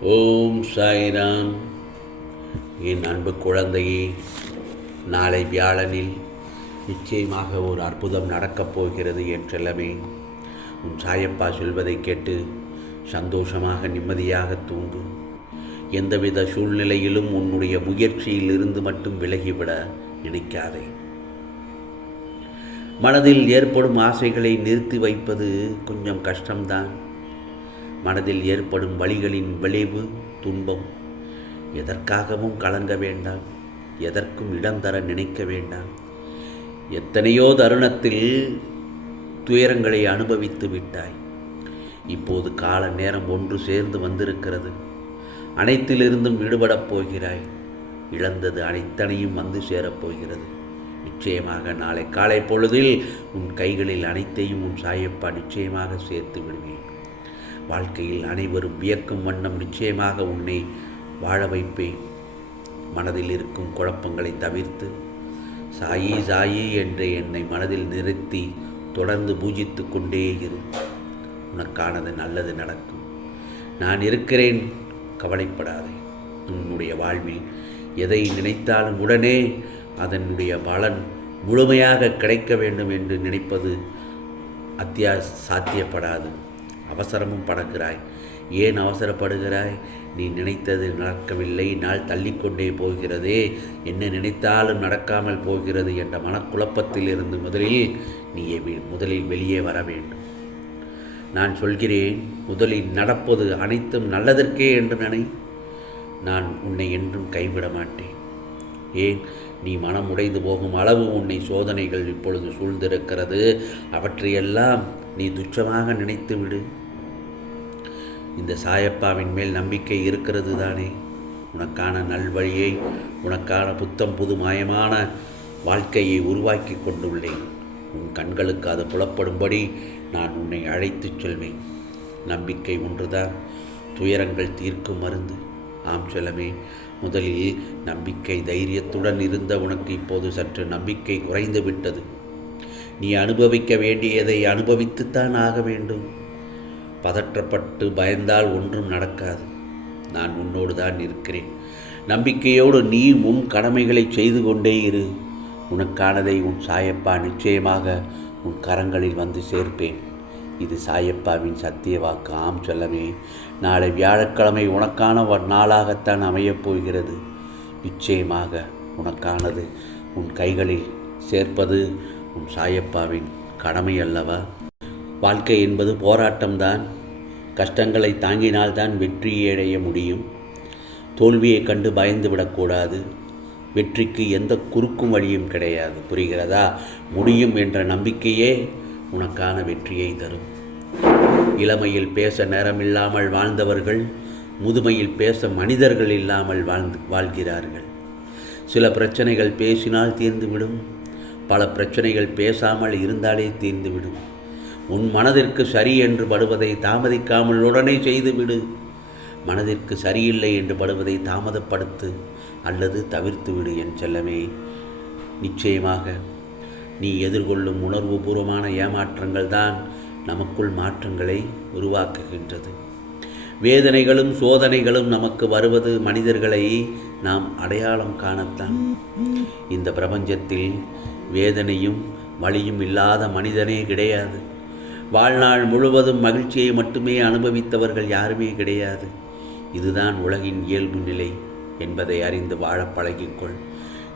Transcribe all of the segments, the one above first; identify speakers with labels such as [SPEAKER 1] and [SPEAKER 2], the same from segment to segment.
[SPEAKER 1] ஓம் சாய்ராம். என் அன்பு குழந்தையே நாளை வியாழனில் நிச்சயமாக ஒரு அற்புதம் நடக்கப் போகிறது என்றெல்லாமே உன் சாயப்பா சொல்வதை கேட்டு சந்தோஷமாக நிம்மதியாக தூண்டு எந்தவித சூழ்நிலையிலும் உன்னுடைய முயற்சியில் இருந்து மட்டும் விலகிவிட நினைக்காதே. மனதில் ஏற்படும் ஆசைகளை நிறுத்தி வைப்பது கொஞ்சம் கஷ்டம்தான். மனதில் ஏற்படும் வழிகளின் விளைவு துன்பம். எதற்காகவும் கலங்க வேண்டாம். எதற்கும் இடம் தர நினைக்க வேண்டாம். எத்தனையோ தருணத்தில் துயரங்களை அனுபவித்து விட்டாய். இப்போது கால நேரம் ஒன்று சேர்ந்து வந்திருக்கிறது. அனைத்திலிருந்தும் விடுபடப் போகிறாய். இழந்தது அனைத்தனையும் வந்து சேரப்போகிறது நிச்சயமாக நாளை காலை பொழுதில் உன் கைகளில் அனைத்தையும் உன் சாயப்பா நிச்சயமாக சேர்த்து விடுவேன். வாழ்க்கையில் அனைவரும் வியக்கும் வண்ணம் நிச்சயமாக உன்னை வாழ வைப்பேன். மனதில் இருக்கும் குழப்பங்களை தவிர்த்து சாயி சாயி என்று என்னை மனதில் நிறுத்தி தொடர்ந்து பூஜித்து கொண்டே இரு. உனக்கானது நல்லது நடக்கும். நான் இருக்கிறேன் கவலைப்படாதே. உன்னுடைய வாழ்வில் எதை நினைத்தாலும் உடனே அதனுடைய பலன் முழுமையாக கிடைக்க வேண்டும் என்று நினைப்பது அத்தியா சாத்தியப்படாது. அவசரமும் படக்கிறாய். ஏன் அவசரப்படுகிறாய்? நீ நினைத்தது நடக்கவில்லை. நாள் தள்ளிக்கொண்டே போகிறதே. என்ன நினைத்தாலும் நடக்காமல் போகிறது என்ற மனக்குழப்பத்தில் இருந்து முதலில் நீ முதலில் வெளியே வர வேண்டும். நான் சொல்கிறேன் முதலில் நடப்பது அனைத்தும் நல்லதற்கே என்று நினை. நான் உன்னை என்றும் கைவிட மாட்டேன். ஏன்? நீ மனம் உடைந்து போகும் அளவு உன்னை சோதனைகள் இப்பொழுது சூழ்ந்திருக்கிறது. அவற்றையெல்லாம் நீ துச்சமாக நினைத்து விடு. இந்த சாயப்பாவின் மேல் நம்பிக்கை இருக்கிறது தானே. உனக்கான நல்வழியை உனக்கான புத்தம் புது மாயமான வாழ்க்கையை உருவாக்கி கொண்டுள்ளேன். உன் கண்களுக்கு அது புலப்படும்படி நான் உன்னை அழைத்துச் செல்வேன். நம்பிக்கை ஒன்றுதான் துயரங்கள் தீர்க்கும் மருந்து. ஆம் செல்லமே முதலில் நம்பிக்கை தைரியத்துடன் இருந்த உனக்கு இப்போது சற்று நம்பிக்கை குறைந்து விட்டது. நீ அனுபவிக்க வேண்டியதை அனுபவித்துத்தான் ஆக வேண்டும். பதற்றப்பட்டு பயந்தால் ஒன்றும் நடக்காது. நான் உன்னோடு தான் இருக்கிறேன் நம்பிக்கையோடு நீ உன் கடமைகளை செய்து கொண்டே இரு. உனக்கானதை உன் சாயப்பா நிச்சயமாக உன் கரங்களில் வந்து சேர்ப்பேன். இது சாயப்பாவின் சத்திய வாக்கு. ஆம் சொல்லவே நாளை வியாழக்கிழமை உனக்கான ஒரு நாளாகத்தான் அமையப் போகிறது. நிச்சயமாக உனக்கானது உன் கைகளில் சேர்ப்பது உன் சாயப்பாவின் கடமை அல்லவா? வாழ்க்கை என்பது போராட்டம்தான். கஷ்டங்களை தாங்கினால்தான் வெற்றியடைய முடியும். தோல்வியை கண்டு பயந்து விடக்கூடாது. வெற்றிக்கு எந்த குறுக்கும் வழியும் கிடையாது. புரிகிறதா? முடியும் என்ற நம்பிக்கையே உனக்கான வெற்றியை தரும். இளமையில் பேச நேரமில்லாமல் வாழ்ந்தவர்கள் முதுமையில் பேச மனிதர்கள் இல்லாமல் வாழ்ந்து வாழ்கிறார்கள். சில பிரச்சனைகள் பேசினால் தீர்ந்துவிடும். பல பிரச்சனைகள் பேசாமல் இருந்தாலே தீர்ந்துவிடும். உன் மனதிற்கு சரி என்று படுவதை தாமதிக்காமல் உடனே செய்துவிடு. மனதிற்கு சரியில்லை என்று படுவதை தாமதப்படுத்து அல்லது தவிர்த்து விடு என் செல்லமே. நிச்சயமாக நீ எதிர்கொள்ளும் உணர்வுபூர்வமான ஏமாற்றங்கள் தான் நமக்குள் மாற்றங்களை உருவாக்குகின்றது. வேதனைகளும் சோதனைகளும் நமக்கு வருவது மனிதர்களை நாம் அடையாளம் காணத்தான். இந்த பிரபஞ்சத்தில் வேதனையும் வலியும் இல்லாத மனிதனே கிடையாது. வாழ்நாள் முழுவதும் மகிழ்ச்சியை மட்டுமே அனுபவித்தவர்கள் யாருமே கிடையாது. இதுதான் உலகின் இயல்பு நிலை என்பதை அறிந்து வாழ பழகிக்கொள்.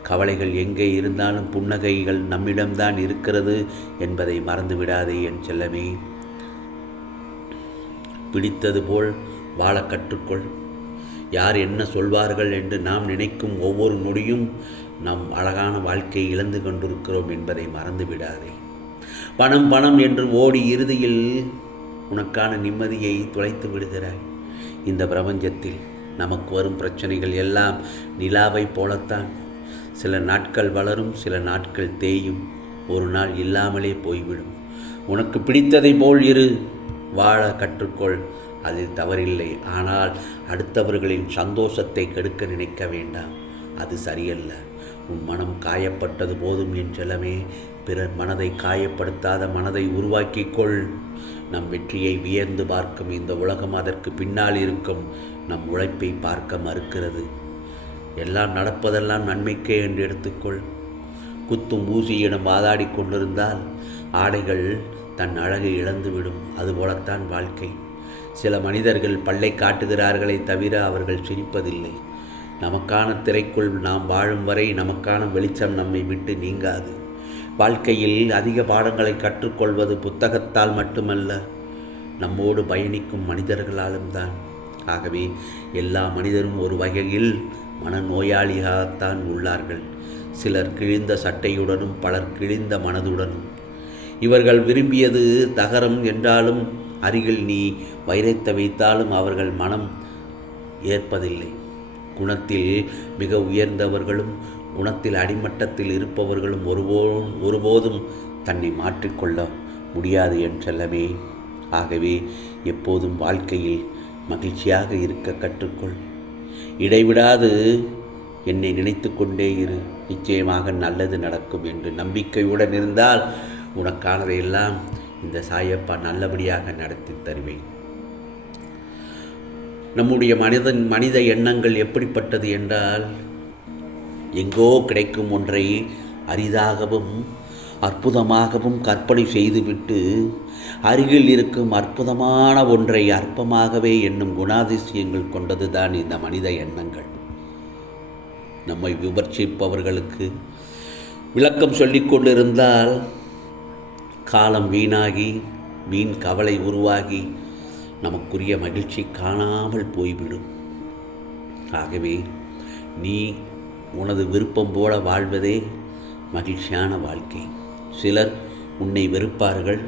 [SPEAKER 1] கவலைகள் எங்கே இருந்தாலும் புன்னகைகள் நம்மிடம்தான் இருக்கிறது என்பதை மறந்துவிடாதே என் செல்லமே. பிடித்தது போல் வாழ கற்றுக்கொள். யார் என்ன சொல்வார்கள் என்று நாம் நினைக்கும் ஒவ்வொரு நொடியும் நம் அழகான வாழ்க்கையை இழந்து கொண்டிருக்கிறோம் என்பதை மறந்து விடாதே பணம் பணம் என்று ஓடி இறுதியில் உனக்கான நிம்மதியை துளைத்து விடுகிறாய். இந்த பிரபஞ்சத்தில் நமக்கு வரும் பிரச்சனைகள் எல்லாம் நிலாவைப் போலத்தான். சில நாட்கள் வளரும் சில நாட்கள் தேயும். ஒரு நாள் இல்லாமலே போய்விடும். உனக்கு பிடித்ததை போல் இரு வாழ கற்றுக்கொள். அதில் தவறில்லை. ஆனால் அடுத்தவர்களின் சந்தோஷத்தை கெடுக்க நினைக்க வேண்டாம். அது சரியல்ல. உன் மனம் காயப்பட்டது போதும் என் பிறர் மனதை காயப்படுத்தாத மனதை உருவாக்கிக்கொள். நம் வெற்றியை வியந்து பார்க்கும் இந்த உலகம் அதற்கு பின்னால் இருக்கும். நம் உழைப்பை பார்க்க மறுக்கிறது. எல்லாம் நடப்பதெல்லாம் நன்மைக்கே என்று எடுத்துக்கொள். குத்தும் ஊசியிடம் வாதாடி கொண்டிருந்தால் ஆடைகள் தன் அழகை இழந்துவிடும். அதுபோலத்தான் வாழ்க்கை. சில மனிதர்கள் பல்லை காட்டுகிறார்களே தவிர அவர்கள் சிரிப்பதில்லை. நமக்கான திரைக்குள் நாம் வாழும் வரை நமக்கான வெளிச்சம் நம்மை விட்டு நீங்காது. வாழ்க்கையில் அதிக பாடங்களை கற்றுக்கொள்வது புத்தகத்தால் மட்டுமல்ல நம்மோடு பயணிக்கும் மனிதர்களாலும் தான். ஆகவே எல்லா மனிதரும் ஒரு வகையில் மனநோயாளியாகத்தான் உள்ளார்கள். சிலர் கிழிந்த சட்டையுடனும் பலர் கிழிந்த மனதுடனும். இவர்கள் விரும்பியது தகரம் என்றாலும் அருகில் நீ வைரத்தை வைத்தாலும் அவர்கள் மனம் ஏற்பதில்லை. குணத்தில் மிக உயர்ந்தவர்களும் குணத்தில் அடிமட்டத்தில் இருப்பவர்களும் ஒருபோ ஒருபோதும் தன்னை மாற்றிக்கொள்ள முடியாது என்றல்லவே. ஆகவே எப்போதும் வாழ்க்கையில் மகிழ்ச்சியாக இருக்க கற்றுக்கொள். இடைவிடாது என்னை நினைத்து கொண்டே இரு. நிச்சயமாக நல்லது நடக்கும் என்று நம்பிக்கையுடன் இருந்தால் உனக்கானதையெல்லாம் இந்த சாயப்பா நல்லபடியாக நடத்தி தருவேன். நம்முடைய மனிதன் மனித எண்ணங்கள் எப்படிப்பட்டது என்றால் எங்கோ கிடைக்கும் ஒன்றை அரிதாகவும் அற்புதமாகவும் கற்பனை செய்துவிட்டு அருகில் இருக்கும் அற்புதமான ஒன்றை அற்பமாகவே என்னும் குணாதிசயங்கள் கொண்டதுதான் இந்த மனித எண்ணங்கள். நம்மை விமர்சிப்பவர்களுக்கு விளக்கம் சொல்லிக் கொண்டிருந்தால் காலம் வீணாகி வீண் கவலை உருவாகி நமக்குரிய மகிழ்ச்சி காணாமல் போய்விடும். ஆகவே நீ உனது விருப்பம் போல வாழ்வதே மகிழ்ச்சியான வாழ்க்கை. சிலர் உன்னை வெறுப்பார்கள்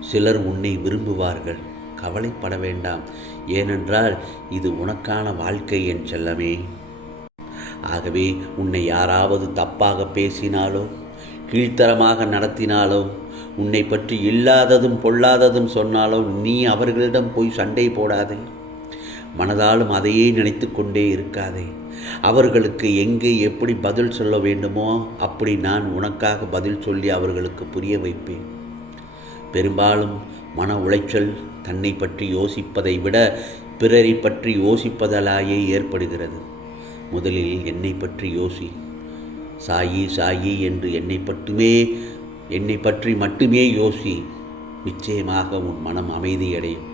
[SPEAKER 1] சிலர் உன்னை விரும்புவார்கள். கவலைப்பட வேண்டாம். ஏனென்றால் இது உனக்கான வாழ்க்கை என் செல்லமே. ஆகவே உன்னை யாராவது தப்பாக பேசினாலோ கீழ்த்தரமாக நடத்தினாலோ உன்னை பற்றி இல்லாததும் பொல்லாததும் சொன்னாலும் நீ அவர்களிடம் போய் சண்டை போடாதே. மனதாலும் அதையே நினைத்து கொண்டே இருக்காதே. அவர்களுக்கு எங்கே எப்படி பதில் சொல்ல வேண்டுமோ அப்படி நான் உனக்காக பதில் சொல்லி அவர்களுக்கு புரிய வைப்பேன். பெரும்பாலும் மன உளைச்சல் தன்னை பற்றி யோசிப்பதை விட பிறரை பற்றி யோசிப்பதலாயே ஏற்படுகிறது. முதலில் என்னை பற்றி யோசி. சாயி சாயி என்று என்னை பட்டுமே என்னை பற்றி மட்டுமே யோசி. நிச்சயமாக உன் மனம் அமைதியடையும்.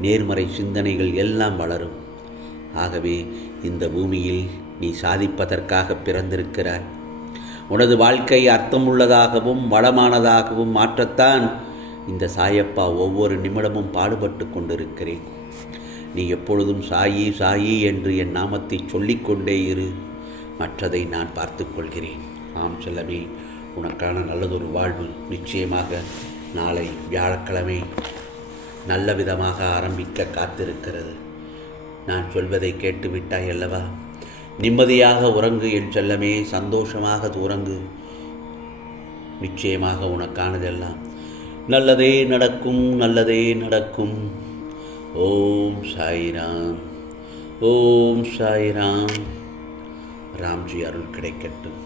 [SPEAKER 1] நேர்மறை சிந்தனைகள் எல்லாம் வளரும். ஆகவே இந்த பூமியில் நீ சாதிப்பதற்காக பிறந்திருக்கிறாய். உனது வாழ்க்கை அர்த்தமுள்ளதாகவும் வளமானதாகவும் மாற்றத்தான் இந்த சாயப்பா ஒவ்வொரு நிமிடமும் பாடுபட்டு கொண்டிருக்கிறேன். நீ எப்பொழுதும் சாயி சாயி என்று என் நாமத்தை சொல்லிக்கொண்டே இரு. மற்றதை நான் பார்த்து கொள்கிறேன். ஆம் செல்லமே. உனக்கான நல்லதொரு வாழ்வு நிச்சயமாக நாளை வியாழக்கிழமை நல்ல விதமாக ஆரம்பிக்க காத்திருக்கிறது. நான் சொல்வதை கேட்டுவிட்டாய் அல்லவா? நிம்மதியாக உறங்கு என் செல்லமே சந்தோஷமாக உறங்கு. நிச்சயமாக உனக்கானதெல்லாம் நல்லதே நடக்கும் நல்லதே நடக்கும். ஓம் சாய்ராம் ஓம் சாய்ராம். ராம்ஜி அருள் கிடைக்கட்டும்.